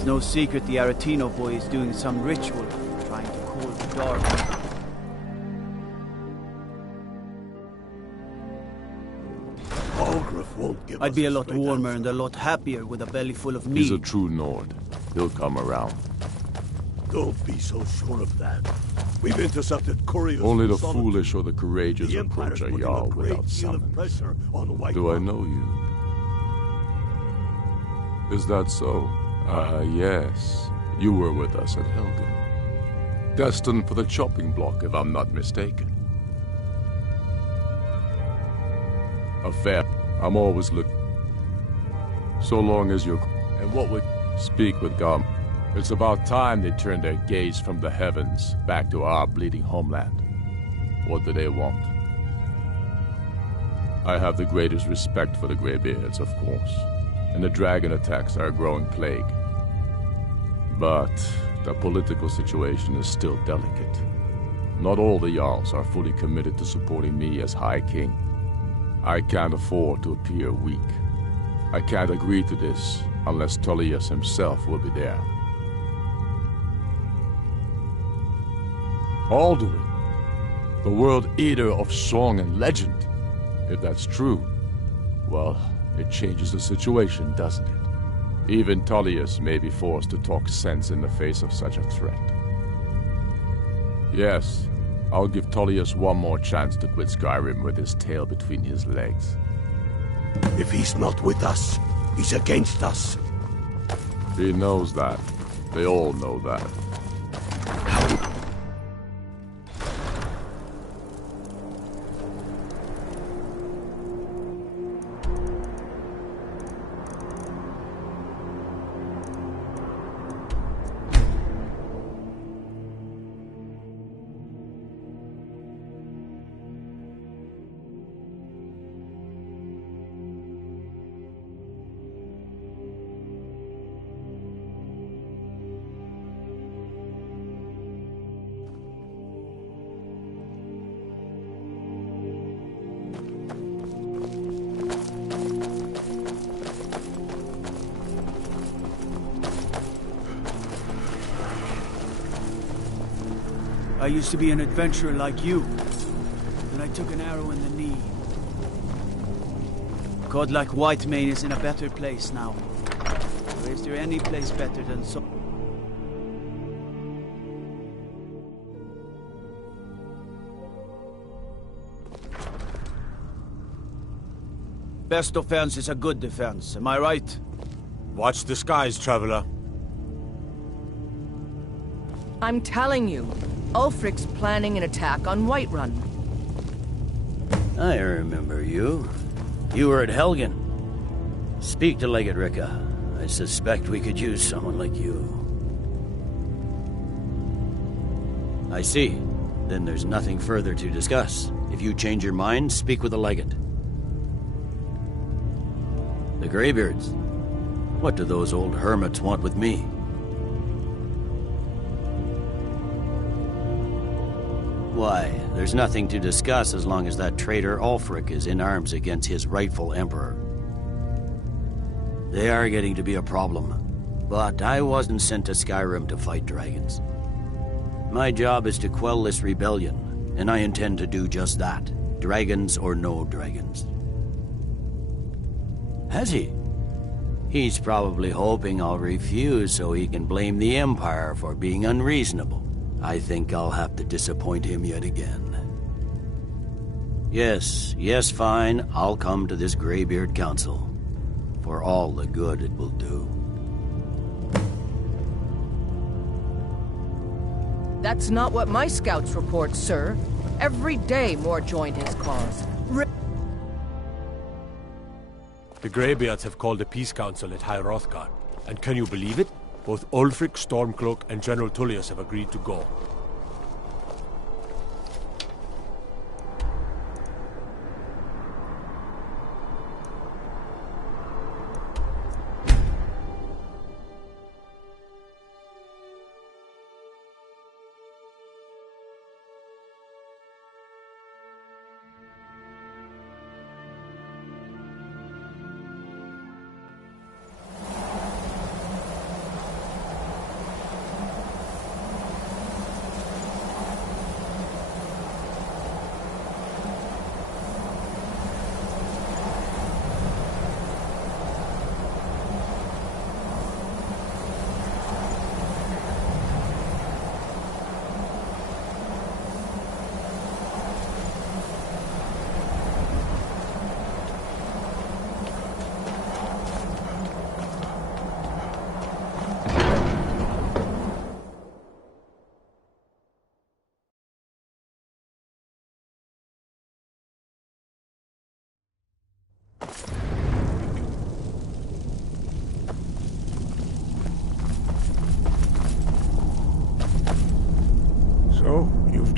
It's no secret the Aretino boy is doing some ritual, trying to call the dark. I'd be a lot warmer and a lot happier with a belly full of meat. He's a true Nord. He'll come around. Don't be so sure of that. We've intercepted couriers. Only the foolish or the courageous approach a Jarl without summons. Do I know you? Is that so? Yes. You were with us at Helgen. Destined for the chopping block, if I'm not mistaken. A fair... I'm always looking. So long as you're... And what would... Speak with God. It's about time they turned their gaze from the heavens back to our bleeding homeland. What do they want? I have the greatest respect for the Greybeards, of course. And the dragon attacks are a growing plague. But the political situation is still delicate. Not all the Jarls are fully committed to supporting me as High King. I can't afford to appear weak. I can't agree to this unless Tullius himself will be there. Alduin, the world eater of song and legend. If that's true, well, it changes the situation, doesn't it? Even Tullius may be forced to talk sense in the face of such a threat. Yes, I'll give Tullius one more chance to quit Skyrim with his tail between his legs. If he's not with us, he's against us. He knows that. They all know that. I used to be an adventurer like you. Then I took an arrow in the knee. God like Whitemane is in a better place now. Or is there any place better than so? Best offense is a good defense, am I right? Watch the skies, traveler. I'm telling you, Ulfric's planning an attack on Whiterun. I remember you. You were at Helgen. Speak to Legate Ricka. I suspect we could use someone like you. I see. Then there's nothing further to discuss. If you change your mind, speak with the Legate. The Greybeards. What do those old hermits want with me? Why, there's nothing to discuss as long as that traitor Ulfric is in arms against his rightful emperor. They are getting to be a problem, but I wasn't sent to Skyrim to fight dragons. My job is to quell this rebellion, and I intend to do just that, dragons or no dragons. Has he? He's probably hoping I'll refuse so he can blame the Empire for being unreasonable. I think I'll have to disappoint him yet again. Yes, fine. I'll come to this Greybeard Council. For all the good it will do. That's not what my scouts report, sir. Every day more joined his cause. The Greybeards have called a peace council at High Hrothgar. And can you believe it? Both Ulfric, Stormcloak, and General Tullius have agreed to go.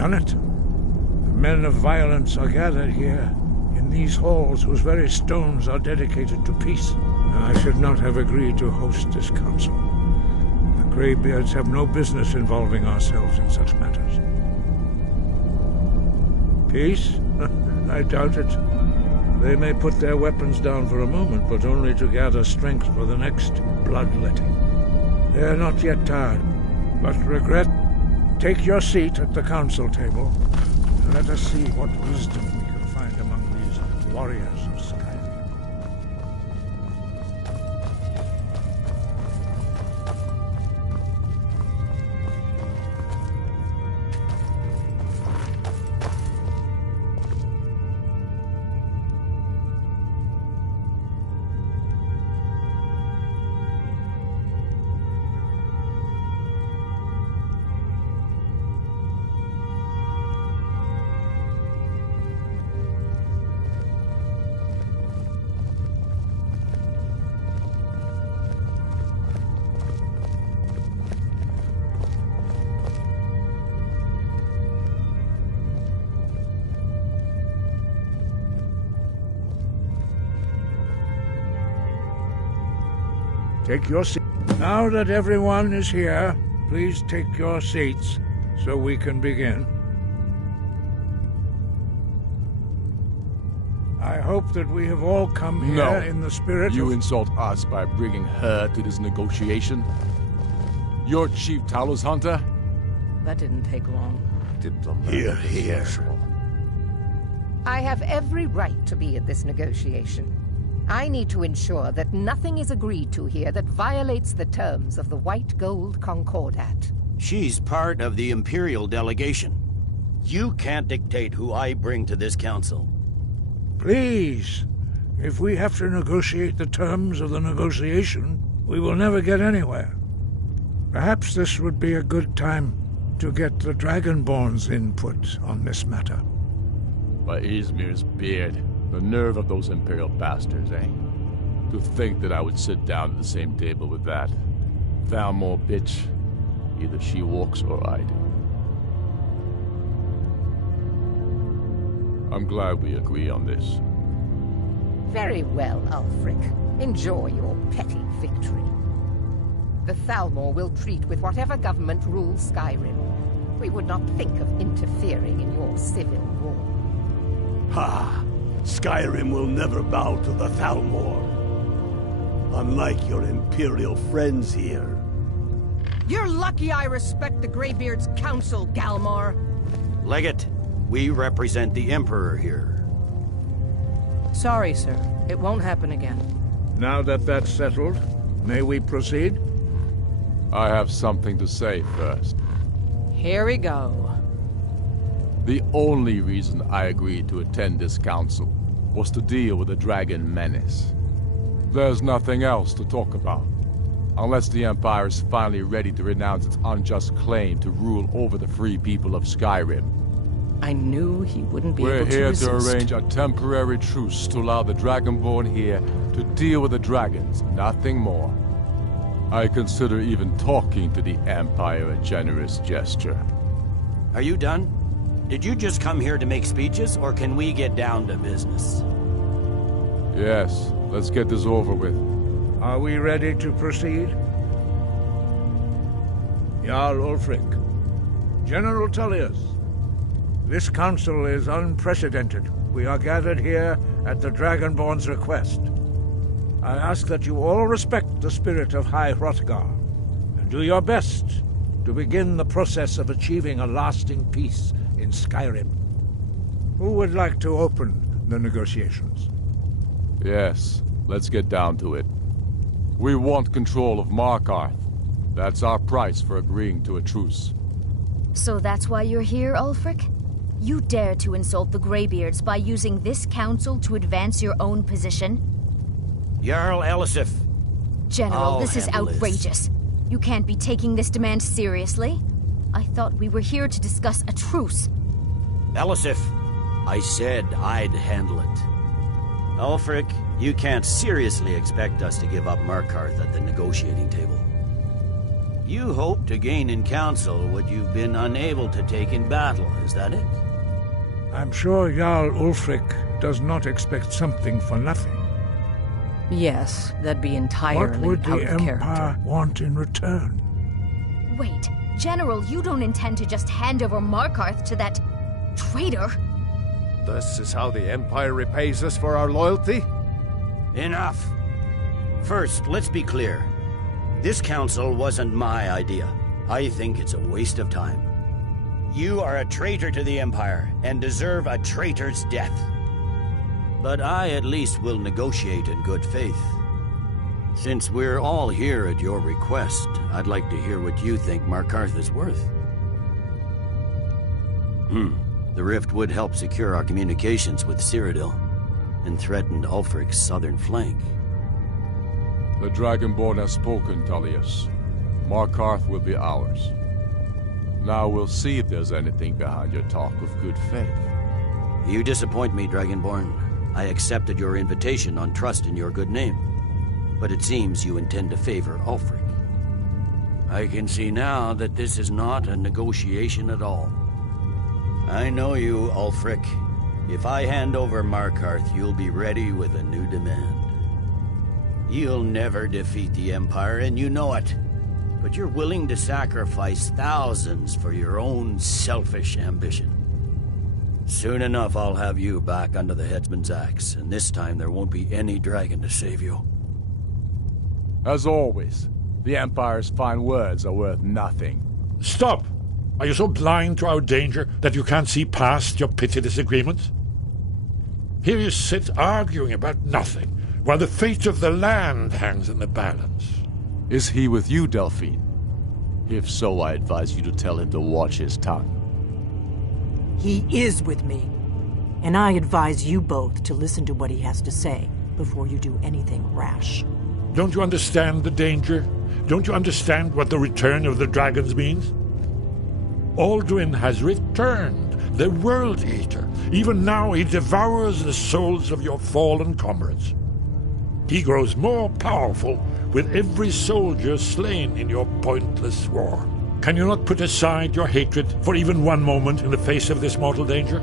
done it. The men of violence are gathered here, in these halls whose very stones are dedicated to peace. And I should not have agreed to host this council. The Greybeards have no business involving ourselves in such matters. Peace? I doubt it. They may put their weapons down for a moment, but only to gather strength for the next bloodletting. They are not yet tired, but regret. Take your seat at the council table, and let us see what wisdom we can find among these warriors of Skyrim. Take your seat. Now that everyone is here, please take your seats so we can begin. I hope that we have all come here in the spirit You of... insult us by bringing her to this negotiation? You're Chief Talos Hunter? That didn't take long. Here, here. I have every right to be at this negotiation. I need to ensure that nothing is agreed to here that violates the terms of the White Gold Concordat. She's part of the Imperial delegation. You can't dictate who I bring to this council. Please, if we have to negotiate the terms of the negotiation, we will never get anywhere. Perhaps this would be a good time to get the Dragonborn's input on this matter. By Izmir's beard. The nerve of those Imperial bastards, eh? To think that I would sit down at the same table with that. Thalmor bitch. Either she walks or I do. I'm glad we agree on this. Very well, Ulfric. Enjoy your petty victory. The Thalmor will treat with whatever government rules Skyrim. We would not think of interfering in your civil war. Ha! Skyrim will never bow to the Thalmor. Unlike your Imperial friends here. You're lucky I respect the Greybeard's counsel, Galmar. Legate, we represent the Emperor here. Sorry, sir. It won't happen again. Now that that's settled, may we proceed? I have something to say first. Here we go. The only reason I agreed to attend this council was to deal with the dragon menace. There's nothing else to talk about. Unless the Empire is finally ready to renounce its unjust claim to rule over the free people of Skyrim. I knew he wouldn't be We're able to here resist. to arrange a temporary truce to allow the Dragonborn here to deal with the dragons, nothing more. I consider even talking to the Empire a generous gesture. Are you done? Did you just come here to make speeches, or can we get down to business? Yes, let's get this over with. Are we ready to proceed? Jarl Ulfric, General Tullius, this council is unprecedented. We are gathered here at the Dragonborn's request. I ask that you all respect the spirit of High Hrothgar, and do your best to begin the process of achieving a lasting peace in Skyrim. Who would like to open the negotiations? Yes, let's get down to it. We want control of Markarth. That's our price for agreeing to a truce. So that's why you're here, Ulfric? You dare to insult the Greybeards by using this council to advance your own position? Jarl Elisif. General, this is handle this. outrageous. You can't be taking this demand seriously. I thought we were here to discuss a truce. Elisif, I said I'd handle it. Ulfric, you can't seriously expect us to give up Markarth at the negotiating table. You hope to gain in council what you've been unable to take in battle, is that it? I'm sure Jarl Ulfric does not expect something for nothing. Yes, that'd be entirely What would the out of Empire character. want in return? Wait, General, you don't intend to just hand over Markarth to that traitor? This is how the Empire repays us for our loyalty? Enough! First, let's be clear. This council wasn't my idea. I think it's a waste of time. You are a traitor to the Empire, and deserve a traitor's death. But I at least will negotiate in good faith. Since we're all here at your request, I'd like to hear what you think Markarth is worth. The rift would help secure our communications with Cyrodiil, and threatened Ulfric's southern flank. The Dragonborn has spoken, Tullius. Markarth will be ours. Now we'll see if there's anything behind your talk of good faith. You disappoint me, Dragonborn. I accepted your invitation on trust in your good name. But it seems you intend to favor Ulfric. I can see now that this is not a negotiation at all. I know you, Ulfric. If I hand over Markarth, you'll be ready with a new demand. You'll never defeat the Empire, and you know it. But you're willing to sacrifice thousands for your own selfish ambition. Soon enough, I'll have you back under the headsman's axe, and this time there won't be any dragon to save you. As always, the Empire's fine words are worth nothing. Stop! Are you so blind to our danger that you can't see past your petty disagreements? Here you sit arguing about nothing, while the fate of the land hangs in the balance. Is he with you, Delphine? If so, I advise you to tell him to watch his tongue. He is with me, and I advise you both to listen to what he has to say before you do anything rash. Don't you understand the danger? Don't you understand what the return of the dragons means? Alduin has returned, the World Eater. Even now he devours the souls of your fallen comrades. He grows more powerful with every soldier slain in your pointless war. Can you not put aside your hatred for even one moment in the face of this mortal danger?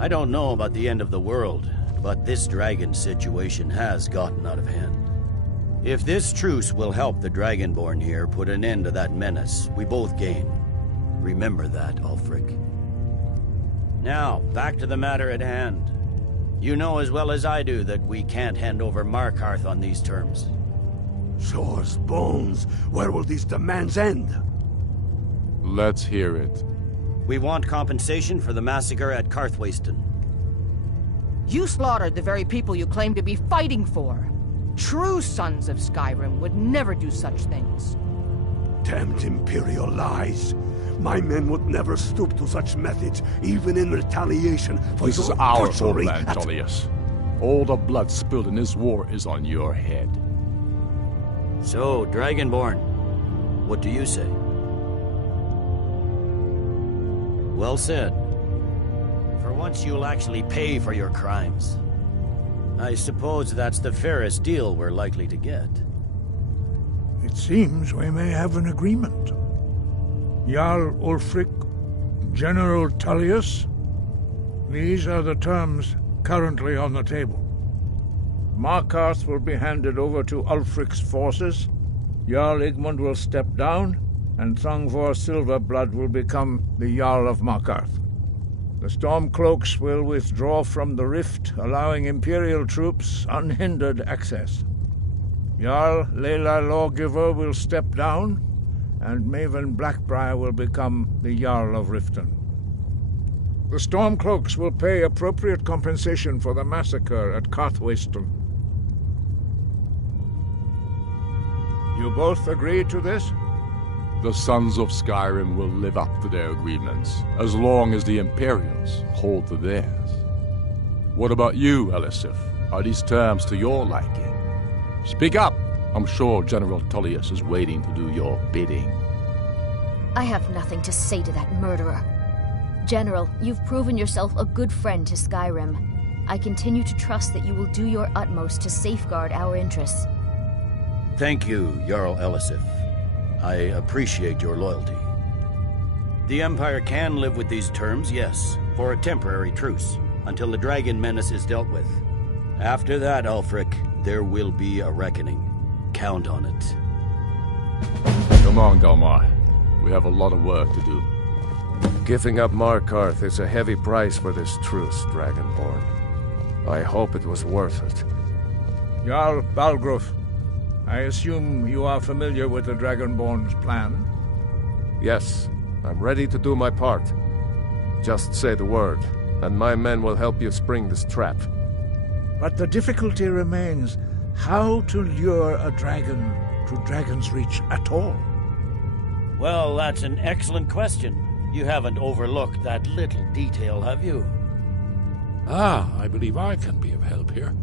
I don't know about the end of the world, but this dragon situation has gotten out of hand. If this truce will help the Dragonborn here put an end to that menace, we both gain. Remember that, Ulfric. Now, back to the matter at hand. You know as well as I do that we can't hand over Markarth on these terms. Shores, bones, where will these demands end? Let's hear it. We want compensation for the massacre at Karthwasten. You slaughtered the very people you claim to be fighting for. True sons of Skyrim would never do such things. Damned Imperial lies. My men would never stoop to such methods, even in retaliation for This is your our butchery homeland, at- Tullius. All the blood spilled in this war is on your head. So, Dragonborn, what do you say? Well said. For once you'll actually pay for your crimes. I suppose that's the fairest deal we're likely to get. It seems we may have an agreement. Jarl Ulfric, General Tullius, these are the terms currently on the table. Markarth will be handed over to Ulfric's forces, Jarl Igmund will step down, and Thongvor Silverblood will become the Jarl of Markarth. The Stormcloaks will withdraw from the rift, allowing Imperial troops unhindered access. Jarl Leila Lawgiver will step down, and Maven Blackbriar will become the Jarl of Riften. The Stormcloaks will pay appropriate compensation for the massacre at Karthwasten. You both agree to this? The sons of Skyrim will live up to their agreements, as long as the Imperials hold to theirs. What about you, Elisif? Are these terms to your liking? Speak up! I'm sure General Tullius is waiting to do your bidding. I have nothing to say to that murderer. General, you've proven yourself a good friend to Skyrim. I continue to trust that you will do your utmost to safeguard our interests. Thank you, Jarl Elisif. I appreciate your loyalty. The Empire can live with these terms, yes, for a temporary truce, until the dragon menace is dealt with. After that, Ulfric, there will be a reckoning. Count on it. Come on, Galmar. We have a lot of work to do. Giving up Markarth is a heavy price for this truce, Dragonborn. I hope it was worth it. Jarl Balgruuf, I assume you are familiar with the Dragonborn's plan? Yes, I'm ready to do my part. Just say the word, and my men will help you spring this trap. But the difficulty remains how to lure a dragon to Dragon's Reach at all. Well, that's an excellent question. You haven't overlooked that little detail, have you? Ah, I believe I can be of help here.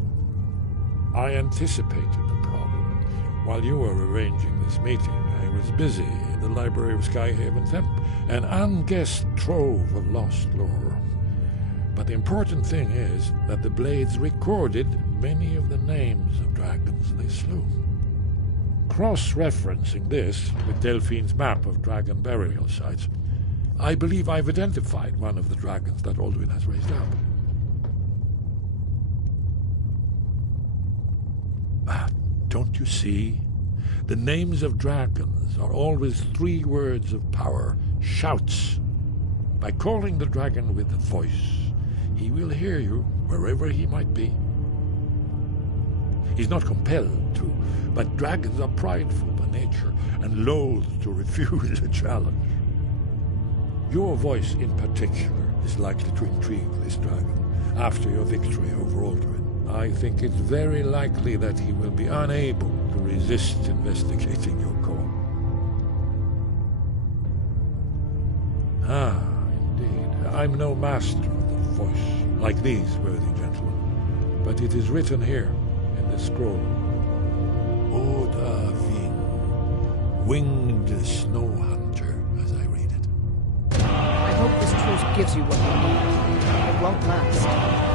I anticipated the problem. While you were arranging this meeting, I was busy in the library of Skyhaven Temp, an unguessed trove of lost lore. But the important thing is that the Blades recorded many of the names of dragons they slew. Cross-referencing this with Delphine's map of dragon burial sites, I believe I've identified one of the dragons that Alduin has raised up. Don't you see? The names of dragons are always 3 words of power, shouts. By calling the dragon with a voice, he will hear you wherever he might be. He's not compelled to, but dragons are prideful by nature and loath to refuse a challenge. Your voice in particular is likely to intrigue this dragon after your victory over Alduin. I think it's very likely that he will be unable to resist investigating your call. Ah, indeed. I'm no master of the voice, like these worthy gentlemen, but it is written here in the scroll. Oda Vin, winged snow hunter, as I read it. I hope this truce gives you what you need. It won't last.